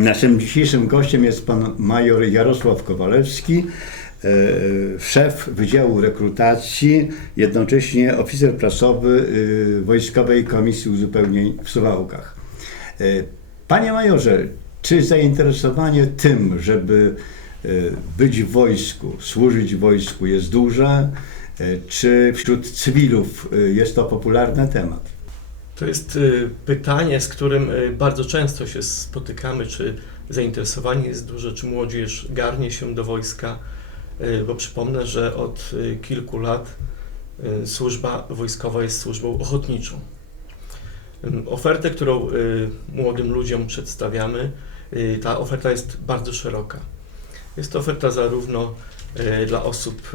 Naszym dzisiejszym gościem jest pan major Jarosław Kowalewski, e, szef Wydziału Rekrutacji, jednocześnie oficer prasowy e, Wojskowej Komisji Uzupełnień w Suwałkach. E, Panie majorze, czy zainteresowanie tym, żeby być w wojsku, służyć wojsku jest duże, czy wśród cywilów jest to popularny temat? To jest y, pytanie, z którym y, bardzo często się spotykamy, czy zainteresowanie jest duże, czy młodzież garnie się do wojska, y, bo przypomnę, że od kilku lat służba wojskowa jest służbą ochotniczą. Ofertę, którą młodym ludziom przedstawiamy, ta oferta jest bardzo szeroka. Jest to oferta zarówno dla osób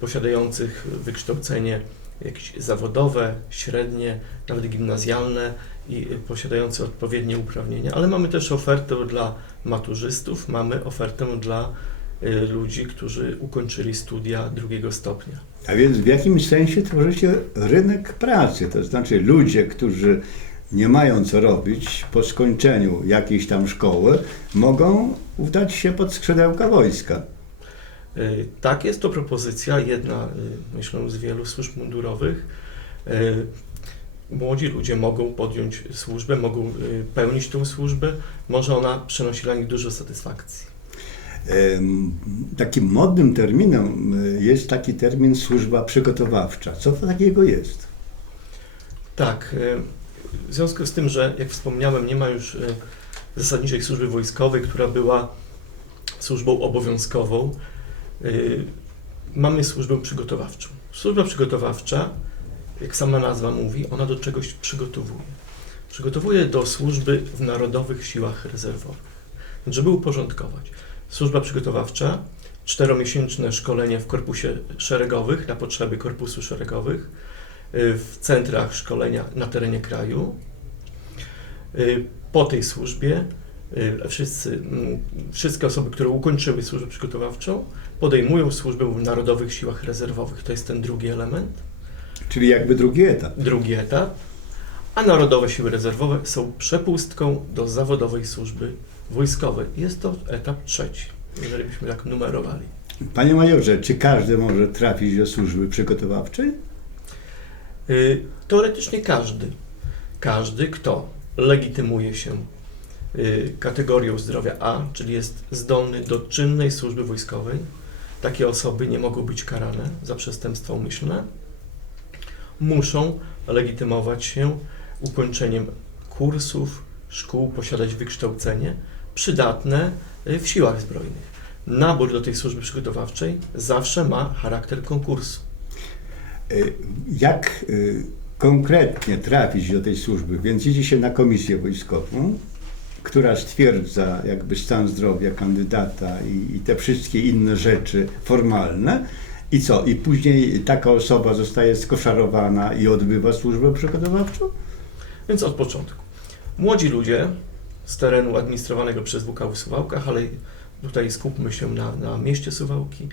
posiadających wykształcenie jakieś zawodowe, średnie, nawet gimnazjalne i posiadające odpowiednie uprawnienia, ale mamy też ofertę dla maturzystów, mamy ofertę dla y, ludzi, którzy ukończyli studia drugiego stopnia. A więc w jakimś sensie tworzycie rynek pracy, to znaczy ludzie, którzy nie mają co robić po skończeniu jakiejś tam szkoły, mogą udać się pod skrzydełka wojska. Y, Tak, jest to propozycja, jedna, y, myślę, z wielu służb mundurowych. Y, Młodzi ludzie mogą podjąć służbę, mogą pełnić tę służbę, może ona przynosi dla nich dużo satysfakcji. Takim modnym terminem jest taki termin służba przygotowawcza. Co to takiego jest? Tak, w związku z tym, że jak wspomniałem, nie ma już zasadniczej służby wojskowej, która była służbą obowiązkową, mamy służbę przygotowawczą. Służba przygotowawcza, jak sama nazwa mówi, ona do czegoś przygotowuje. Przygotowuje do służby w Narodowych Siłach Rezerwowych. Więc żeby uporządkować, służba przygotowawcza, czteromiesięczne szkolenie w korpusie szeregowych na potrzeby korpusu szeregowych, y, w centrach szkolenia na terenie kraju. Y, Po tej służbie y, wszyscy, mm, wszystkie osoby, które ukończyły służbę przygotowawczą, podejmują służbę w Narodowych Siłach Rezerwowych. To jest ten drugi element. Czyli jakby drugi etap. Drugi etap. A Narodowe Siły Rezerwowe są przepustką do zawodowej służby wojskowej. Jest to etap trzeci, jeżeli byśmy tak numerowali. Panie majorze, czy każdy może trafić do służby przygotowawczej? Y, Teoretycznie każdy, każdy, kto legitymuje się y, kategorią zdrowia A, czyli jest zdolny do czynnej służby wojskowej, takie osoby nie mogą być karane za przestępstwa umyślne, muszą legitymować się ukończeniem kursów, szkół, posiadać wykształcenie przydatne y, w siłach zbrojnych. Nabór do tej służby przygotowawczej zawsze ma charakter konkursu. Y, Jak y, konkretnie trafić do tej służby? Więc idzie się na komisję wojskową, która stwierdza jakby stan zdrowia kandydata i, i te wszystkie inne rzeczy formalne. I co? I później taka osoba zostaje skoszarowana i odbywa służbę przygotowawczą? Więc od początku. Młodzi ludzie z terenu administrowanego przez WKU w Suwałkach, ale tutaj skupmy się na, na mieście Suwałki.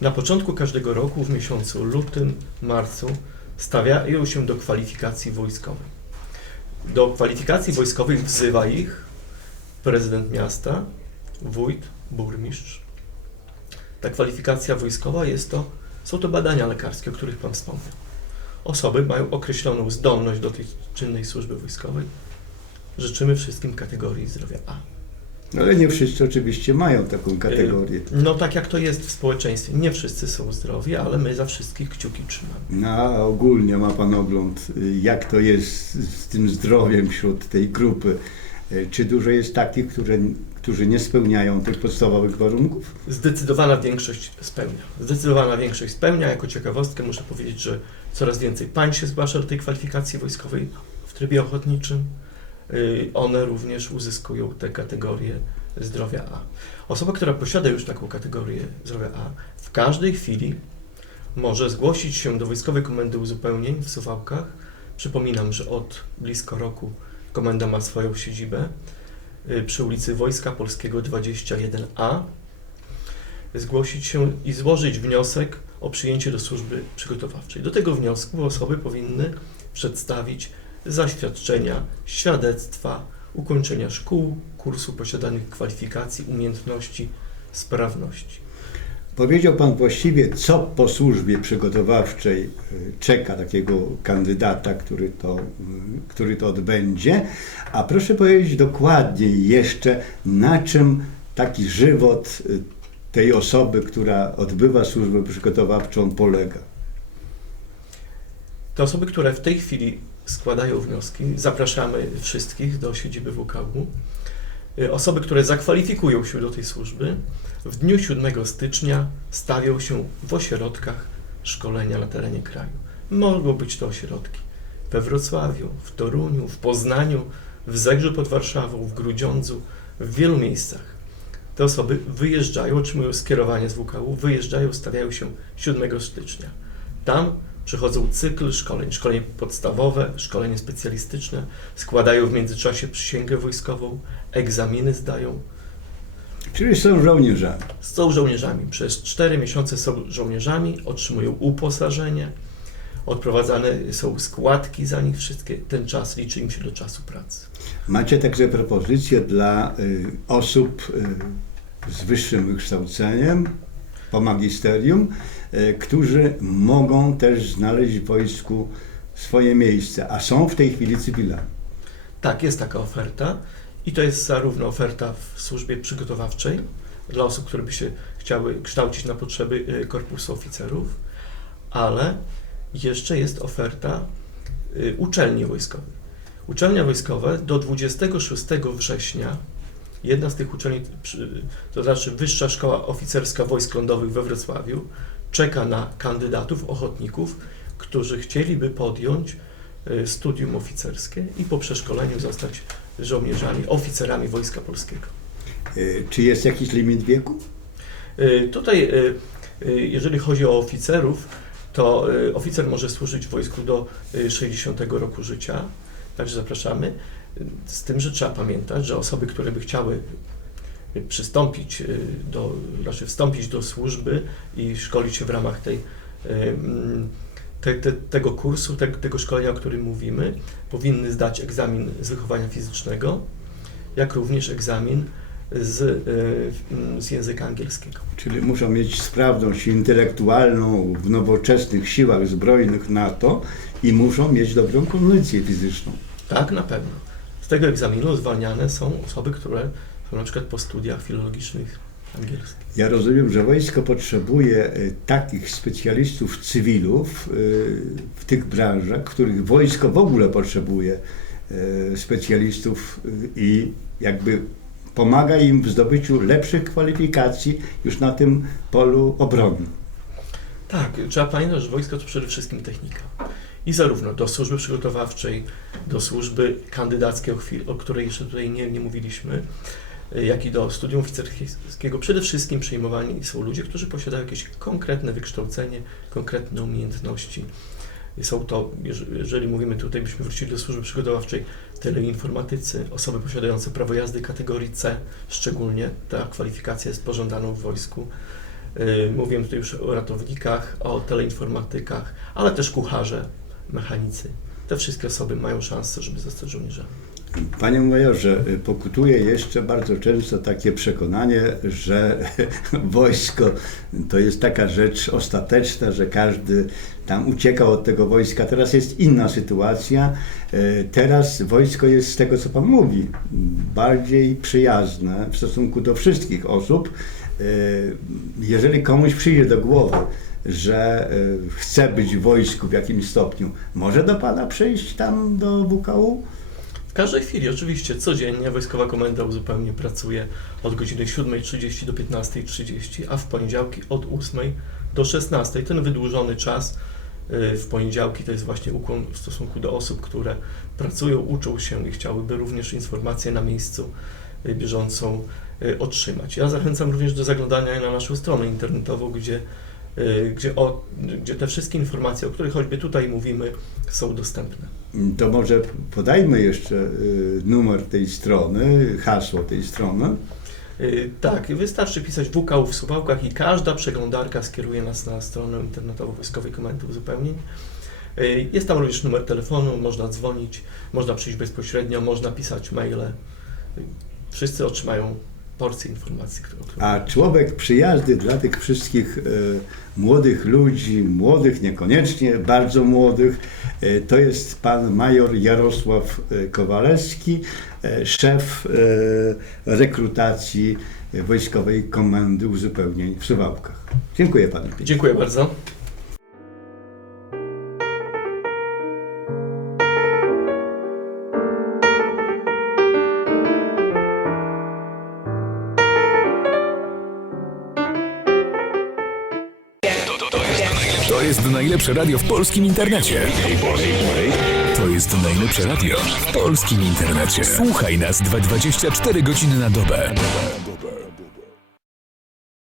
Na początku każdego roku, w miesiącu lutym, marcu, stawiają się do kwalifikacji wojskowej. Do kwalifikacji wojskowej wzywa ich prezydent miasta, wójt, burmistrz. Ta kwalifikacja wojskowa jest to, są to badania lekarskie, o których Pan wspomniał. Osoby mają określoną zdolność do tej czynnej służby wojskowej. Życzymy wszystkim kategorii zdrowia A. No, Ale nie wszyscy oczywiście mają taką kategorię. No tak jak to jest w społeczeństwie. Nie wszyscy są zdrowi, ale my za wszystkich kciuki trzymamy. No, a ogólnie ma Pan ogląd, y, jak to jest z tym zdrowiem wśród tej grupy. Y, Czy dużo jest takich, które, którzy nie spełniają tych podstawowych warunków? Zdecydowana większość spełnia. Zdecydowana większość spełnia. Jako ciekawostkę muszę powiedzieć, że coraz więcej pań się zgłasza do tej kwalifikacji wojskowej w trybie ochotniczym. Y, One również uzyskują te kategorie zdrowia A. Osoba, która posiada już taką kategorię zdrowia A, w każdej chwili może zgłosić się do Wojskowej Komendy Uzupełnień w Suwałkach. Przypominam, że od blisko roku komenda ma swoją siedzibę y, przy ulicy Wojska Polskiego 21A. Zgłosić się i złożyć wniosek o przyjęcie do służby przygotowawczej. Do tego wniosku osoby powinny przedstawić zaświadczenia, świadectwa, ukończenia szkół, kursu posiadanych kwalifikacji, umiejętności, sprawności. Powiedział Pan właściwie, co po służbie przygotowawczej y, czeka takiego kandydata, który to, który to odbędzie. A proszę powiedzieć dokładniej jeszcze, na czym taki żywot y, tej osoby, która odbywa służbę przygotowawczą, polega. Te osoby, które w tej chwili składają wnioski, zapraszamy wszystkich do siedziby WKU. Y, Osoby, które zakwalifikują się do tej służby, w dniu 7 stycznia stawią się w ośrodkach szkolenia na terenie kraju. Mogą być to ośrodki we Wrocławiu, w Toruniu, w Poznaniu, w Zegrzu pod Warszawą, w Grudziądzu, w wielu miejscach. Te osoby wyjeżdżają, otrzymują skierowanie z WKU, wyjeżdżają, stawiają się 7 stycznia. Tam przechodzą cykl szkoleń, szkolenie podstawowe, szkolenie specjalistyczne, składają w międzyczasie przysięgę wojskową, egzaminy zdają, Czyli są żołnierzami. są żołnierzami. Przez 4 miesiące są żołnierzami, otrzymują uposażenie, odprowadzane są składki za nich wszystkie. Ten czas liczy im się do czasu pracy. Macie także propozycje dla y, osób y, z wyższym wykształceniem, po magisterium, y, którzy mogą też znaleźć w wojsku swoje miejsce, a są w tej chwili cywilami. Tak, jest taka oferta i to jest zarówno oferta w służbie przygotowawczej dla osób, które by się chciały kształcić na potrzeby y, korpusu oficerów, ale jeszcze jest oferta y, uczelni wojskowej. Uczelnia wojskowe do 26 września, jedna z tych uczelni, to znaczy Wyższa Szkoła Oficerska Wojsk Lądowych we Wrocławiu, czeka na kandydatów, ochotników, którzy chcieliby podjąć y, studium oficerskie i po przeszkoleniu zostać żołnierzami, oficerami Wojska Polskiego. Y, Czy jest jakiś limit wieku? Y, Tutaj, y, jeżeli chodzi o oficerów, to oficer może służyć w wojsku do y, 60 roku życia, także zapraszamy. Z tym, że trzeba pamiętać, że osoby, które by chciały przystąpić do, znaczy wstąpić do służby i szkolić się w ramach tej, te, te, tego kursu, te, tego szkolenia, o którym mówimy, powinny zdać egzamin z wychowania fizycznego, jak również egzamin z, y, mm, z języka angielskiego. Czyli muszą mieć sprawność intelektualną w nowoczesnych siłach zbrojnych NATO i muszą mieć dobrą kondycję fizyczną. Tak, na pewno. Z tego egzaminu zwalniane są osoby, które są na przykład po studiach filologicznych. Ja rozumiem, że wojsko potrzebuje y, takich specjalistów cywilów y, w tych branżach, których wojsko w ogóle potrzebuje y, specjalistów i jakby pomaga im w zdobyciu lepszych kwalifikacji już na tym polu obrony. Tak, trzeba pamiętać, że wojsko to przede wszystkim technika. I zarówno do służby przygotowawczej, do służby kandydackiej, o, której jeszcze tutaj nie, nie mówiliśmy, jak i do studium oficerskiego, przede wszystkim przyjmowani są ludzie, którzy posiadają jakieś konkretne wykształcenie, konkretne umiejętności. Są to, jeż- jeżeli mówimy tutaj, byśmy wrócili do służby przygotowawczej, teleinformatycy, osoby posiadające prawo jazdy kategorii C, szczególnie ta kwalifikacja jest pożądaną w wojsku. Yy, Mówiłem tutaj już o ratownikach, o teleinformatykach, ale też kucharze, mechanicy. Te wszystkie osoby mają szansę, żeby zostać żołnierzami. Panie majorze, pokutuje jeszcze bardzo często takie przekonanie, że wojsko to jest taka rzecz ostateczna, że każdy tam uciekał od tego wojska. Teraz jest inna sytuacja. Y, Teraz wojsko jest z tego, co Pan mówi, bardziej przyjazne w stosunku do wszystkich osób. Y, Jeżeli komuś przyjdzie do głowy, że y, chce być w wojsku w jakimś stopniu, może do Pana przyjść tam do WKU? Każdej chwili, oczywiście, codziennie Wojskowa Komenda uzupełnie pracuje od godziny 7.30 do 15.30, a w poniedziałki od 8.00 do 16.00. Ten wydłużony czas y, w poniedziałki to jest właśnie ukłon w stosunku do osób, które pracują, uczą się i chciałyby również informację na miejscu y, bieżącą y, otrzymać. Ja zachęcam również do zaglądania na naszą stronę internetową, gdzie, gdzie, o, gdzie te wszystkie informacje, o których choćby tutaj mówimy, są dostępne. To może podajmy jeszcze y, numer tej strony, hasło tej strony. Y, Tak, wystarczy pisać WKU w słuchawkach i każda przeglądarka skieruje nas na stronę internetową Wojskowej Komendy Uzupełnień. Y, Jest tam również numer telefonu, można dzwonić, można przyjść bezpośrednio, można pisać maile. Wszyscy otrzymają porcję informacji, którą. A człowiek przyjazny dla tych wszystkich młodych ludzi, młodych niekoniecznie, bardzo młodych, to jest pan major Jarosław e, Kowalewski, e, szef e, rekrutacji Wojskowej Komendy Uzupełnień w Suwałkach. Dziękuję panu. Dziękuję bardzo. Jest najlepsze radio w polskim internecie. To jest najlepsze radio w polskim internecie. Słuchaj nas 224 godziny na dobę.